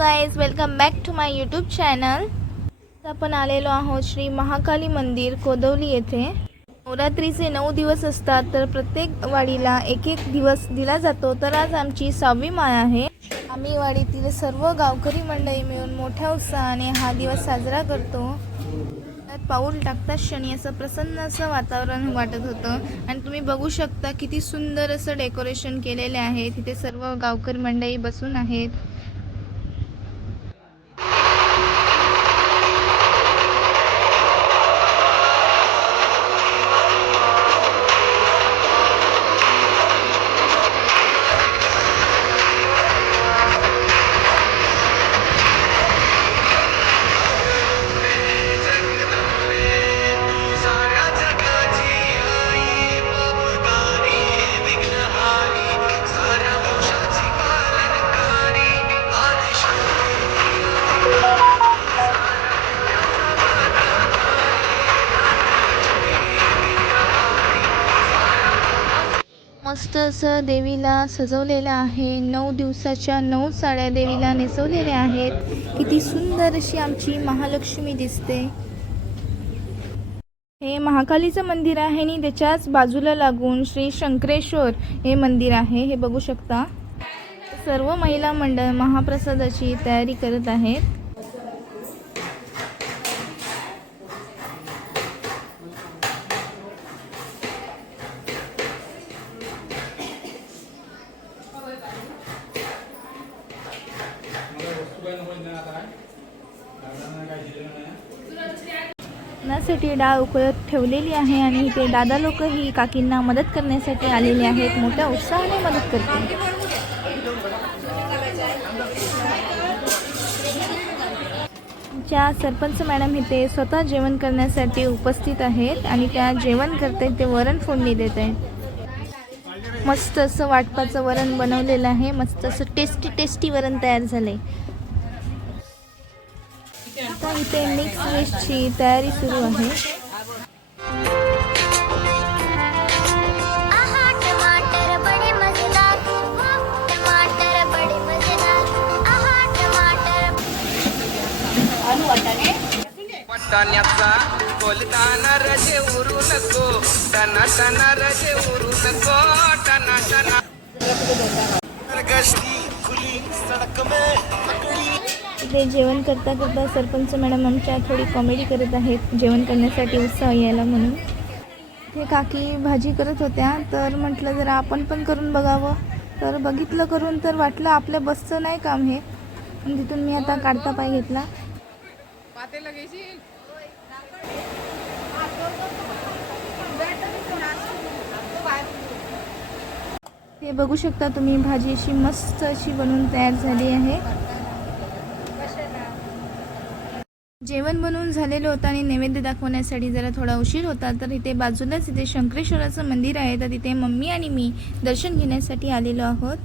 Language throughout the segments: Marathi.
Guys welcome back to my YouTube channel आपण आलेलो आहोत श्री महाकाली मंदिर कोदवली येथे. नवरात्रीचे नऊ दिवस असतात तर प्रत्येक वाडीला एक एक दिवस दिला जातो. तर आज आमची सहावी माळ आहे. आम्ही वाडीतील सर्व गावकरी मंडळी मिळून मोठ्या उत्साहाने हा दिवस साजरा करतो. त्यात पाऊल टाकताच क्षणी असं प्रसन्न असं वातावरण वाटत होतं. आणि तुम्ही बघू शकता किती सुंदर असं डेकोरेशन केलेले आहे. तिथे सर्व गावकरी मंडळी बसून आहेत. मस्त असं देवीला सजवलेलं आहे. नऊ दिवसाच्या नऊ साड्या देवीला नेसवलेल्या आहेत. किती सुंदर अशी आमची महालक्ष्मी दिसते. हे महाकालीचं मंदिर आहे आणि त्याच्याच बाजूला लागून श्री शंकरेश्वर हे मंदिर आहे. हे बघू शकता. सर्व महिला मंडळ महाप्रसादाची तयारी करत आहेत. साठी डाळ उकळत ठेवलेली आहे आणि इथे दादा लोक ही काकींना मदत करण्यासाठी आलेले आहेत. मोठ्या उत्साहाने मदत करते ज्या सरपंच मॅडम इथे स्वतः जेवण करण्यासाठी उपस्थित आहेत आणि त्या जेवण करते ते वरण फोडणी देत आहेत. मस्त असं वाटपाचं वरण बनवलेलं आहे. मस्त असं टेस्टी टेस्टी वरण तयार झालंय. आता इथे मिक्स वेजची तयारी सुरू आहे. आहा टमाटर बड़े मजेदार. टमाटर बड़े मजेदार. आहा टमाटर वाटाण्याचा बोलताना रजे उरू नको. टना टना रजे उरू नको. टना टना गश्ती खुली सडक में पकड़ी. इथे जेवण करता करता सरपंच मॅडम आमच्या थोडी कॉमेडी करत आहेत जेवण करण्यासाठी उत्साह यायला म्हणून. ते काकी भाजी करत होत्या तर म्हटलं जरा आपण पण करून बघावं. तर बघितलं करून तर वाटलं आपल्या बसचं नाही काम हे. तिथून मी आता काढता पाय घेतला. हे बघू शकता तुम्ही भाजी अशी मस्त अशी बनवून तयार झाली आहे. जेवण बनवून झालेलं होतं आणि नैवेद्य दाखवण्यासाठी जरा थोडा उशीर होता तर इथे बाजूलाच इथे शंकरेश्वराचं मंदिर आहे तर तिथे मम्मी आणि मी दर्शन घेण्यासाठी आलेलो आहोत.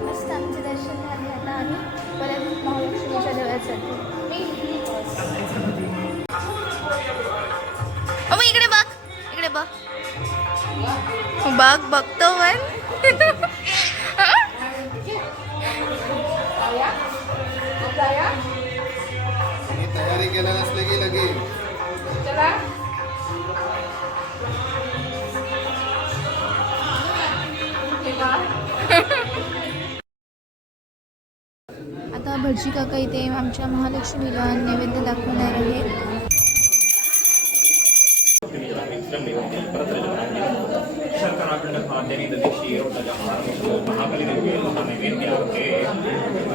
मस्त आमचे दर्शन झाले आता आम्ही परत महालक्ष्मीच्या देवळात इकडे बघ इकडे बघ. बघ बघतो पण. तयारी केला नसले की लगेच आता भटजी काका इथे आमच्या महालक्ष्मीला नैवेद्य दाखवणार आहे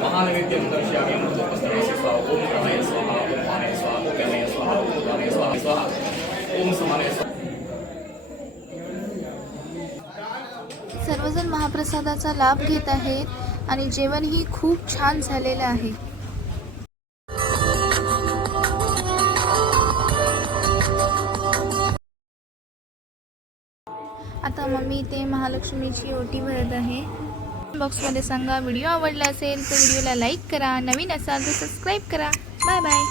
महानैवेद्यं दर्शयामि अमृतोपस्तरस्य स्वाहा ॐ प्राणाय स्वाहा स्वाहा स्वाहा स्वाहा सर्वजण महाप्रसादाचा लाभ घेत आहेत आणि जेवणही खूप छान झालेलं आहे. आता मम्मी इथे महालक्ष्मीची ओटी भरत आहे. बॉक्समध्ये सांगा व्हिडिओ आवडला असेल तर व्हिडिओला लाईक करा. नवीन असाल तर सबस्क्राईब करा. Bye bye